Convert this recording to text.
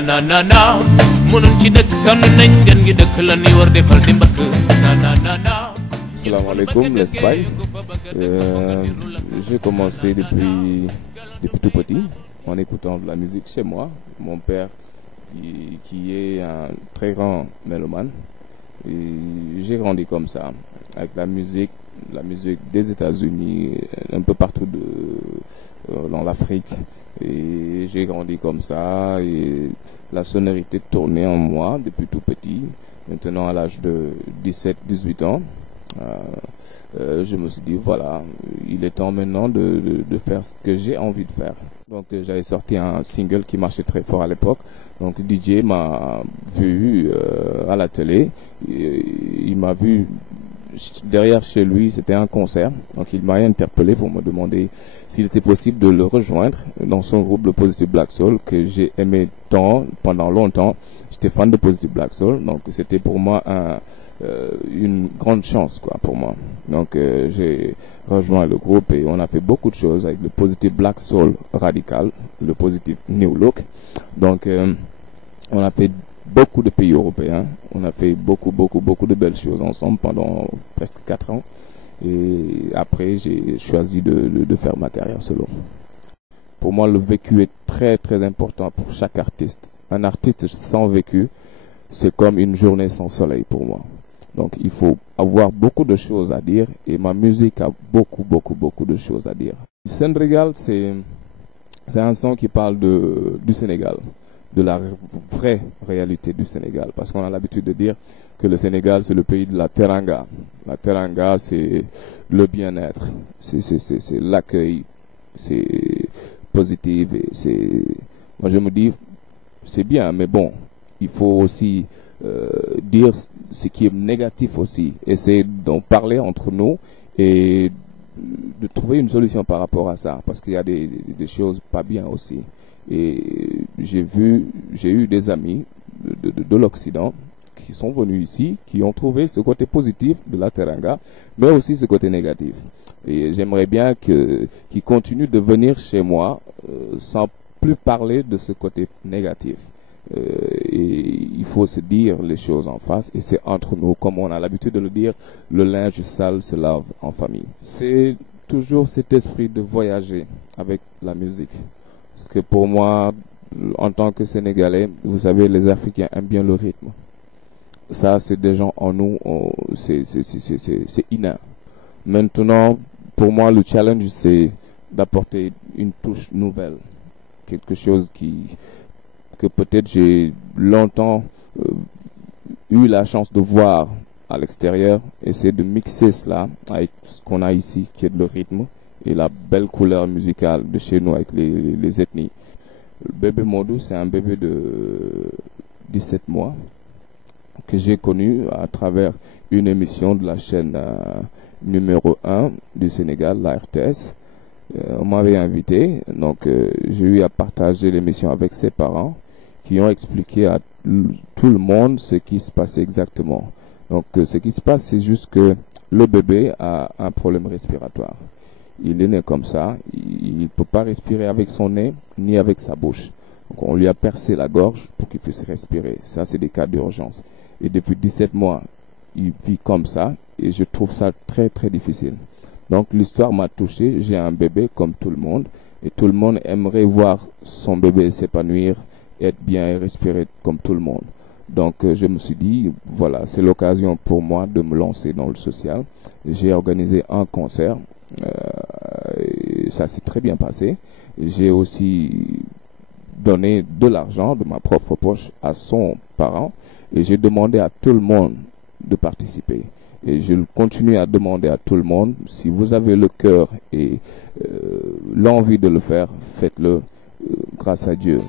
na na na na mënuñ ci dëkk sonn nañ gën gi dëkk la ñuy war defal di mbëkk na na na na. Assalamu alaikum, l'Espagne. J'ai commencé depuis tout petit en écoutant de la musique chez moi. Mon père qui est un très grand mélomane. J'ai grandi comme ça, avec la musique des États-Unis, un peu partout dans l'Afrique. Et j'ai grandi comme ça et la sonorité tournait en moi depuis tout petit. Maintenant à l'âge de 17-18 ans, je me suis dit voilà, il est temps maintenant de faire ce que j'ai envie de faire. Donc j'avais sorti un single qui marchait très fort à l'époque. Donc DJ m'a vu à la télé, il m'a vu derrière chez lui, c'était un concert. Donc il m'a interpellé pour me demander s'il était possible de le rejoindre dans son groupe, le Positive Black Soul, que j'ai aimé tant pendant longtemps. J'étais fan de Positive Black Soul, donc c'était pour moi une grande chance quoi pour moi. Donc j'ai rejoint le groupe et on a fait beaucoup de choses avec le Positive Black Soul radical, le Positive New Look. Donc on a fait beaucoup de pays européens, on a fait beaucoup de belles choses ensemble pendant presque 4 ans. Et après j'ai choisi de faire ma carrière solo. Pour moi le vécu est très très important pour chaque artiste. Un artiste sans vécu, c'est comme une journée sans soleil pour moi. Donc il faut avoir beaucoup de choses à dire et ma musique a beaucoup de choses à dire. Sénégal, c'est un son qui parle du Sénégal, de la vraie réalité du Sénégal. Parce qu'on a l'habitude de dire que le Sénégal, c'est le pays de la teranga. La teranga, c'est le bien-être, c'est l'accueil, c'est positif. Moi je me dis, c'est bien, mais bon, il faut aussi dire ce qui est négatif aussi, essayer d'en parler entre nous et de trouver une solution par rapport à ça, parce qu'il y a des choses pas bien aussi. Et j'ai eu des amis de l'Occident qui sont venus ici, qui ont trouvé ce côté positif de la teranga, mais aussi ce côté négatif. Et j'aimerais bien qu'ils continuent de venir chez moi sans plus parler de ce côté négatif. Et il faut se dire les choses en face et c'est entre nous, comme on a l'habitude de le dire, le linge sale se lave en famille. C'est toujours cet esprit de voyager avec la musique. Parce que pour moi, en tant que Sénégalais, vous savez, les Africains aiment bien le rythme. Ça, c'est des gens en nous, c'est inné. Maintenant, pour moi, le challenge, c'est d'apporter une touche nouvelle. Quelque chose que peut-être j'ai longtemps eu la chance de voir à l'extérieur, essayer de mixer cela avec ce qu'on a ici, qui est le rythme et la belle couleur musicale de chez nous avec les ethnies. Le bébé Modou, c'est un bébé de 17 mois que j'ai connu à travers une émission de la chaîne numéro 1 du Sénégal, la RTS. On m'avait invité, donc j'ai eu à partager l'émission avec ses parents qui ont expliqué à tout le monde ce qui se passait exactement. Donc ce qui se passe, c'est juste que le bébé a un problème respiratoire. Il est né comme ça, il ne peut pas respirer avec son nez ni avec sa bouche. Donc on lui a percé la gorge pour qu'il puisse respirer. Ça, c'est des cas d'urgence. Et depuis 17 mois, il vit comme ça et je trouve ça très très difficile. Donc l'histoire m'a touché, j'ai un bébé comme tout le monde et tout le monde aimerait voir son bébé s'épanouir, être bien et respirer comme tout le monde. Donc je me suis dit, voilà, c'est l'occasion pour moi de me lancer dans le social. J'ai organisé un concert, et ça s'est très bien passé. J'ai aussi donné de l'argent de ma propre poche à son parent et j'ai demandé à tout le monde de participer. Et je continue à demander à tout le monde, si vous avez le cœur et l'envie de le faire, faites-le grâce à Dieu.